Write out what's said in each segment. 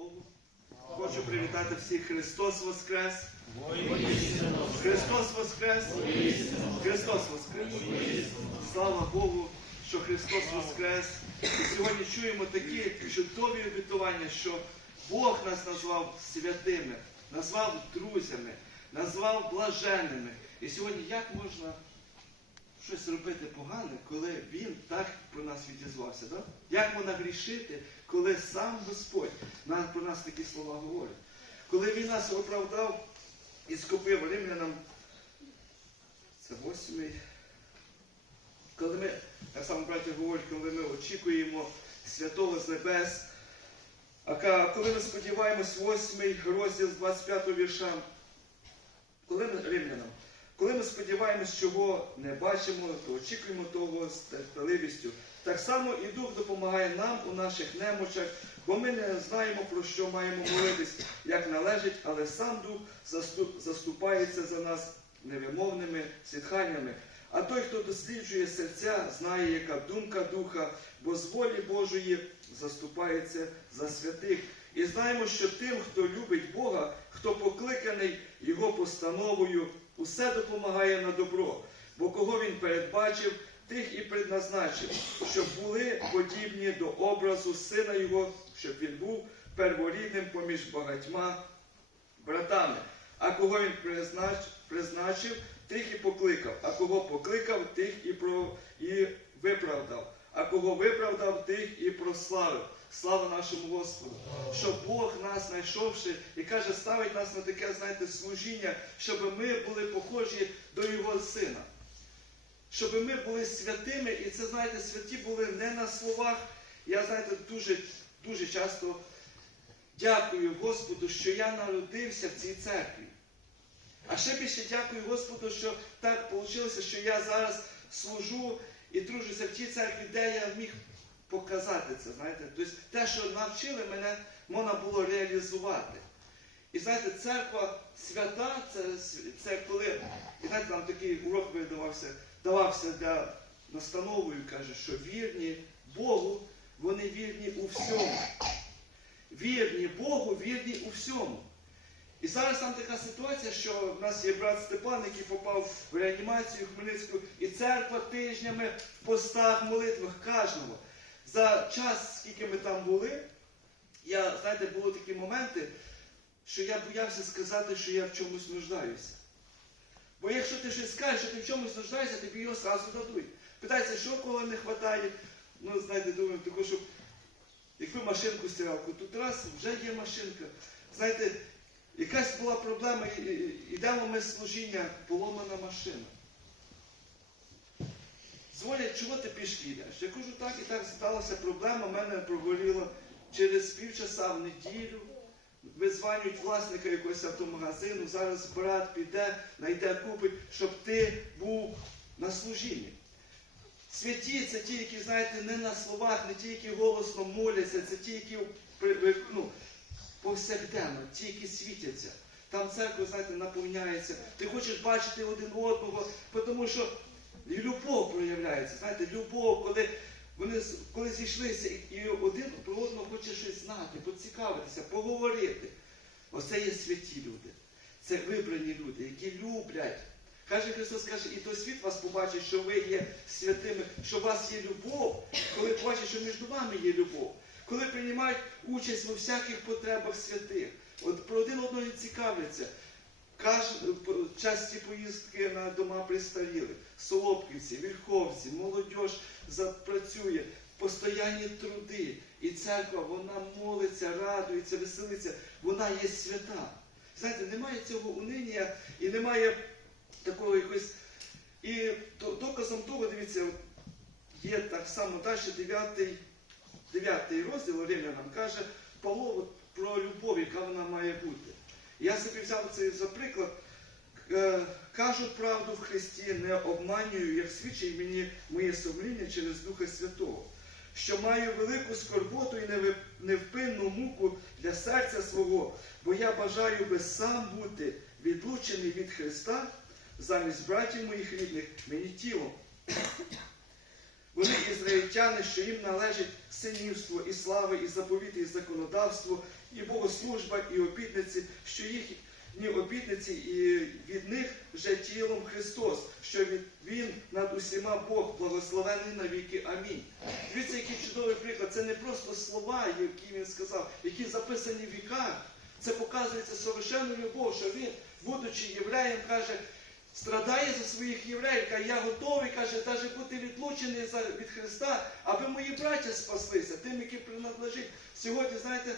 Богу. Хочу привітати всіх Христос Воскрес! Христос Воскрес! Христос Воскрес! Слава Богу, що Христос Воскрес! І сьогодні чуємо такі чудові обітування, що Бог нас назвав святими, назвав друзями, назвав блаженними. І сьогодні як можна щось робити погане, коли Він так про нас відізвався? Да? Як можна грішити, коли сам Господь про нас такі слова говорить? Коли Він нас оправдав і скупив римлянам, це восьмий. Коли ми, так само браті говорять, коли ми очікуємо святого з небес, а коли ми сподіваємось, восьмий розділ з 25 вірша, коли ми римлянам, коли ми сподіваємось, чого не бачимо, то очікуємо того з терпеливістю. Так само і Дух допомагає нам у наших немочах, бо ми не знаємо, про що маємо молитись, як належить, але сам Дух заступається за нас невимовними сітханнями. А той, хто досліджує серця, знає, яка думка Духа, бо з волі Божої заступається за святих. І знаємо, що тим, хто любить Бога, хто покликаний Його постановою, усе допомагає на добро, бо кого він передбачив, тих і предназначив, щоб були подібні до образу Сина Його, щоб він був перворідним поміж багатьма братами. А кого він призначив, тих і покликав, а кого покликав, тих і, про, і виправдав, а кого виправдав, тих і прославив. Слава нашому Господу! Що Бог нас знайшовши і каже, ставить нас на таке, знаєте, служіння, щоб ми були похожі до Його Сина. Щоб ми були святими, і це, знаєте, святі були не на словах. Я, знаєте, дуже, дуже часто дякую Господу, що я народився в цій церкві. А ще більше дякую Господу, що так вийшло, що я зараз служу і тружуся в тій церкві, де я міг показати це. знаєте. Тобто те, що навчили мене, можна було реалізувати. І знаєте, церква свята, це, це коли, і знаєте, там такий урок видавався, давався для настановою, каже, що вірні Богу, вони вірні у всьому. Вірні Богу, вірні у всьому. І зараз там така ситуація, що в нас є брат Степан, який попав в реанімацію Хмельницьку, і церква тижнями в постах, молитвах кожного. За час, скільки ми там були, я, знаєте, були такі моменти, що я боявся сказати, що я в чомусь нуждаюся. Бо якщо ти щось скажеш, що ти в чомусь нуждаєшся, тобі його зразу дадуть. Питається, що кого не вистачає. Ну, знаєте, думаю, також, щоб якби машинку стиралку, тут раз вже є машинка. Знаєте, якась була проблема, йдемо ми з служіння, поломана машина. Дзвонять, чого ти пішки йдеш? Я кажу, так і так сталася проблема, в мене прогоріло через півчаса в неділю. Визванюють власника якогось автомагазину, зараз брат піде, знайде купить, щоб ти був на служінні. Святі це ті, які, знаєте, не на словах, не ті, які голосно моляться, це ті, які ну, повсякденно, ті, які світяться. Там церква, знаєте, наповняється. Ти хочеш бачити один одного, тому що любов проявляється. Знаєте, любов, коли вони коли зійшлися, і- один про одного хоче щось знати, поцікавитися, поговорити. Оце є святі люди. Це вибрані люди, які люблять. Каже Христос, каже, і той світ вас побачить, що ви є святими, що у вас є любов, коли побачить, що між вами є любов, коли приймають участь у всяких потребах святих. От про один одного цікавляться. Часті поїздки на дома престарілих, Солопківці, Вільховці, молодь запрацює, постоянні труди. І церква, вона молиться, радується, веселиться, вона є свята. Знаєте, немає цього униння і немає такого якогось. І доказом того, дивіться, є так само далі 9, 9 розділ Римлянам каже Павло про любов, яка вона має бути. Я собі взяв це за приклад. Е, Кажуть правду в Христі, не обманюю, як свідчить мені моє сумління через Духа Святого, що маю велику скорботу і невпинну муку для серця свого, бо я бажаю би сам бути відлучений від Христа замість братів моїх рідних мені тілом. Ізраїльтяни, що їм належить синівство, і слави, і заповіти, і законодавство, і богослужба, і обітниці, що їхні обітниці, і від них вже тілом Христос, що від, Він над усіма Бог, благословений навіки. Амінь. Дивіться, який чудовий приклад. Це не просто слова, які він сказав, які записані в віках. Це показується совершенну любов, що він, будучи євреєм, каже, страдає за своїх євреїв, каже, я готовий, каже, навіть бути відлучений від Христа, аби мої браття спаслися, тим, які принадлежить. Сьогодні, знаєте,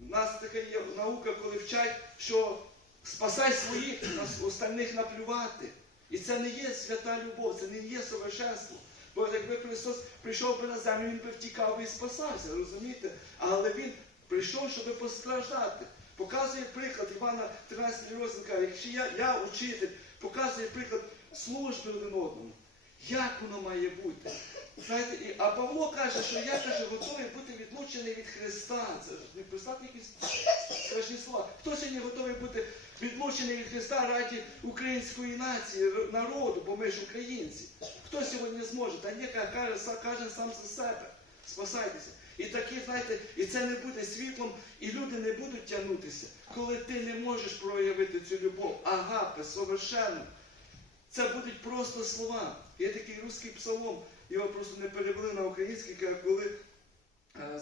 у нас така є наука, коли вчать, що спасай своїх, на остальних наплювати. І це не є свята любов, це не є совершенство. Бо якби Христос прийшов би на землю, він би втікав би і спасався, розумієте? Але Він прийшов, щоб постраждати. Показує приклад Івана 13 розділ, каже, якщо я, я учитель, показує приклад служби один одному. Як воно має бути? Знаєте, і, а Павло каже, що я каже, готовий бути відлучений від Христа. Це ж не писати якісь страшні слова. Хто сьогодні готовий бути відлучений від Христа раді української нації, народу, бо ми ж українці? Хто сьогодні зможе? Та ні, каже, каже сам за себе. Спасайтеся. І такі, знаєте, і це не буде світлом, і люди не будуть тягнутися, коли ти не можеш проявити цю любов. Агапе, совершенно. Це будуть просто слова. Є такий русський псалом, його просто не перевели на український, каже, коли е,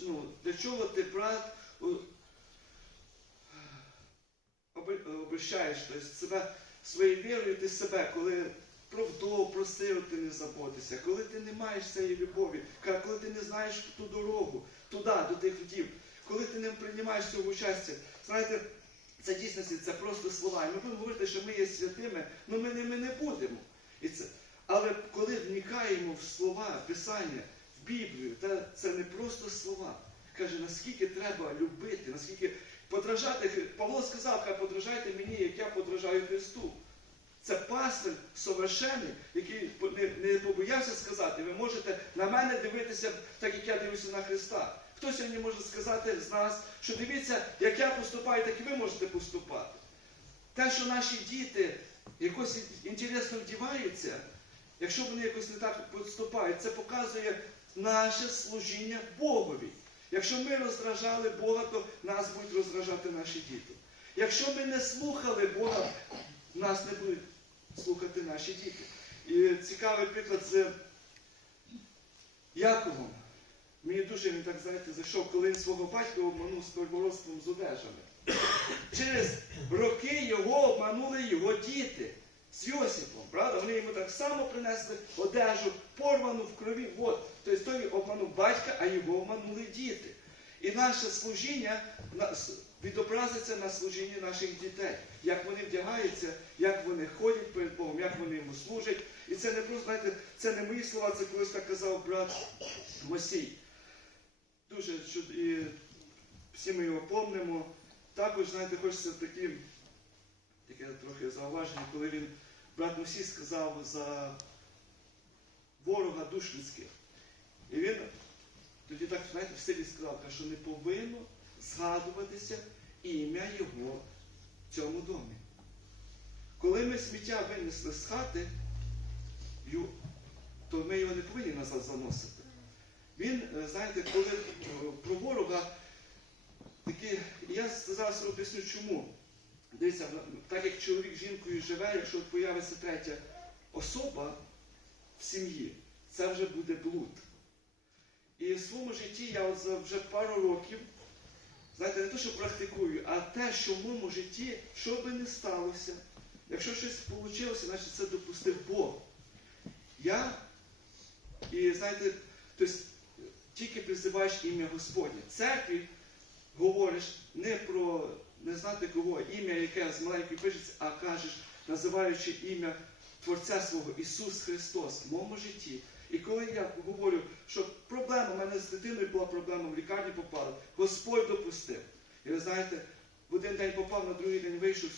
ну, для чого ти брат о, оби- обещаєш тобто себе своєю вірою, ти себе, коли про вдов, про сиру ти не заботишся, коли ти не маєш цієї любові, коли ти не знаєш ту дорогу, туди, до тих вдів, коли ти не приймаєш цього участя. Знаєте, це дійсності, це просто слова. І ми будемо говорити, що ми є святими, але ми ними не будемо. І це, але коли вникаємо в слова, в Писання, в Біблію, та це не просто слова. Каже, наскільки треба любити, наскільки подражати. Павло сказав, хай подражайте мені, як я подражаю Христу. Це пастир совершенний, який не побоявся сказати, ви можете на мене дивитися, так як я дивлюся на Христа. Хто сьогодні може сказати з нас, що дивіться, як я поступаю, так і ви можете поступати. Те, що наші діти якось інтересно вдіваються, якщо вони якось не так поступають, це показує наше служіння Богові. Якщо ми роздражали Бога, то нас будуть роздражати наші діти. Якщо ми не слухали Бога, нас не будуть слухати наші діти. І цікавий приклад з Яковом. Мені дуже він так, знаєте, зайшов, коли він свого батька обманув з первородством з одежами. Через роки його обманули його діти з Йосипом, правда? Вони йому так само принесли одежу, порвану в крові. От. Тобто той обманув батька, а його обманули діти. І наше служіння відобразиться на служінні наших дітей. Як вони вдягаються, як вони ходять перед Богом, як вони йому служать. І це не просто, знаєте, це не мої слова, це колись так казав брат Мосій. Дуже чуд- і всі ми його помнимо. Також, знаєте, хочеться такі, таке трохи зауваження, коли він, брат Мосій сказав за ворога душ. І він тоді так, знаєте, в селі сказав, що не повинно згадуватися ім'я його цьому домі. Коли ми сміття винесли з хати, то ми його не повинні назад заносити. Він, е, знаєте, коли е, про ворога, такі, я зараз об'ясню чому. Дивіться, так як чоловік з жінкою живе, якщо появиться третя особа в сім'ї, це вже буде блуд. І в своєму житті я вже пару років, знаєте, не те, що практикую, а те, що в моєму житті, що би не сталося, якщо щось вийшло, значить це допустив Бог. Я, і знаєте, тобто, тільки призиваєш ім'я Господнє. Церкві говориш не про не знати кого, ім'я, яке з маленької пишеться, а кажеш, називаючи ім'я Творця свого Ісус Христос в моєму житті. І коли я говорю, що проблема, у мене з дитиною була проблема, в лікарні попали, Господь допустив. І ви знаєте, в один день попав, на другий день вийшов,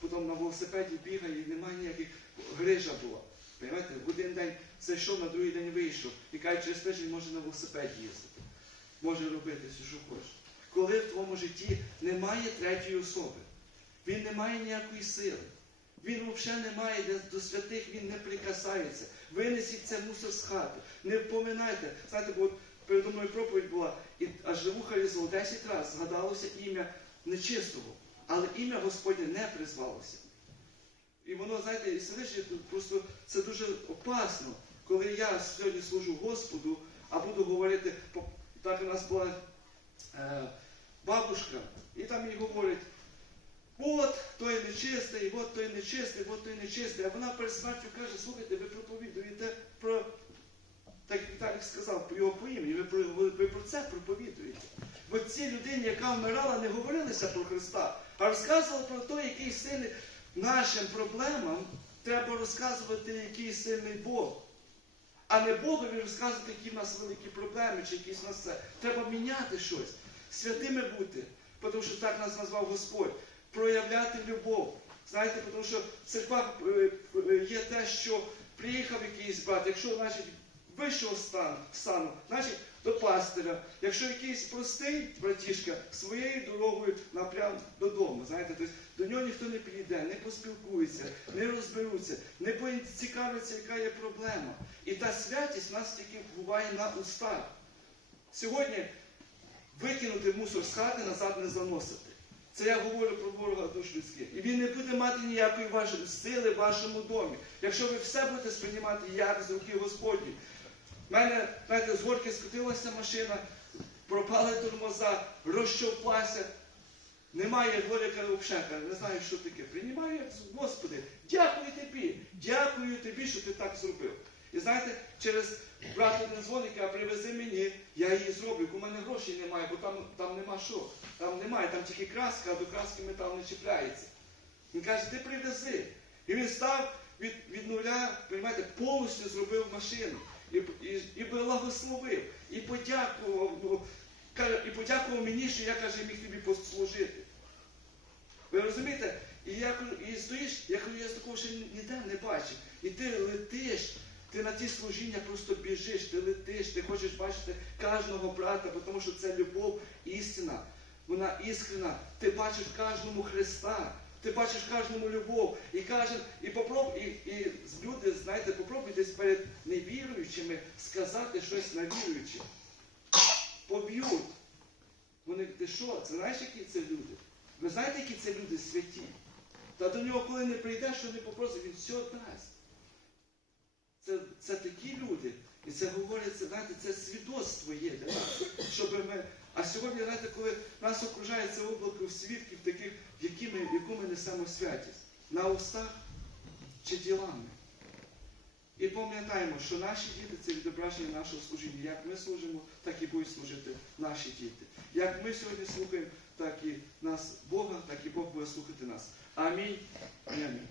потім на велосипеді бігає, і немає ніяких грижа була. Понимаєте? В один день зайшов, на другий день вийшов. І каже, через тиждень може на велосипеді їздити. Може робити все, що хоче. Коли в твоєму житті немає третьої особи, він не має ніякої сили. Він взагалі не має до святих, він не прикасається. Винесіть це мусор з хати. Не впоминайте. Знаєте, бо передо мною проповідь була, і аж живуха різало 10 разів згадалося ім'я нечистого, але ім'я Господнє не призвалося. І воно, знаєте, і сидиш, просто це дуже опасно, коли я сьогодні служу Господу, а буду говорити, так у нас була е, бабушка, і там їй говорить, от той нечистий, от той нечистий, от той нечистий. А вона перед смертю каже, слухайте, ви проповідуєте про, так Віталік сказав, про його по імені, ви про, ви, ви про це проповідуєте. Бо цій людині, яка вмирала, не говорилися про Христа, а розказували про те, який сильний нашим проблемам треба розказувати, який сильний Бог. А не Богові розказувати, які в нас великі проблеми, чи якісь в нас це. Треба міняти щось, святими бути, тому що так нас назвав Господь. Проявляти любов. Знаєте, тому що в церквах е, е, є те, що приїхав якийсь брат, якщо значить вищого стану, стану, значить до пастиря. Якщо якийсь простий братішка своєю дорогою напрям додому, знаєте, тобто до нього ніхто не підійде, не поспілкується, не розберуться, не поцікавиться, яка є проблема. І та святість в нас тільки буває на устах. Сьогодні викинути мусор з хати назад не заносити. Це я говорю про ворога душ людських. І він не буде мати ніякої вашої сили в вашому домі. Якщо ви все будете сприймати як з руки Господні. У мене, знаєте, з горки скотилася машина, пропали тормоза, розщовплася. Немає горяка взагалі, не знаю, що таке. З- Господи, дякую тобі, дякую тобі, що ти так зробив. І знаєте, через брат один дзвонить, а привези мені, я її зроблю. У мене грошей немає, бо там, там нема що. Там немає, там тільки краска, а до краски метал не чіпляється. Він каже, ти привези. І він став від, від нуля, розумієте, повністю зробив машину. І, і, і благословив, і подякував, ну, каже, і подякував мені, що я каже, міг тобі послужити. Ви розумієте? І я і стоїш, я кажу, я такого ще ніде не бачив. І ти летиш, ти на ті служіння просто біжиш, ти летиш, ти хочеш бачити кожного брата, тому що це любов істина. Вона іскрена. Ти бачиш кожному Христа. Ти бачиш кожному любов. І каже, і попроб, і, і люди, знаєте, попробуйте перед невіруючими сказати щось на. Поб'ють. Вони ти що? Це знаєш, які це люди? Ви знаєте, які це люди святі? Та до нього, коли не прийдеш, що не попросить, він все дасть. Це, це такі люди. І це говорить, це, знаєте, це свідоцтво є для нас. Щоб ми... А сьогодні, знаєте, коли нас окружає це облако свідків, таких, в які ми, яку ми несемо святість, на устах чи ділами. І пам'ятаємо, що наші діти це відображення нашого служіння. Як ми служимо, так і будуть служити наші діти. Як ми сьогодні слухаємо, так і нас Бога, так і Бог буде слухати нас. Амінь. Амінь.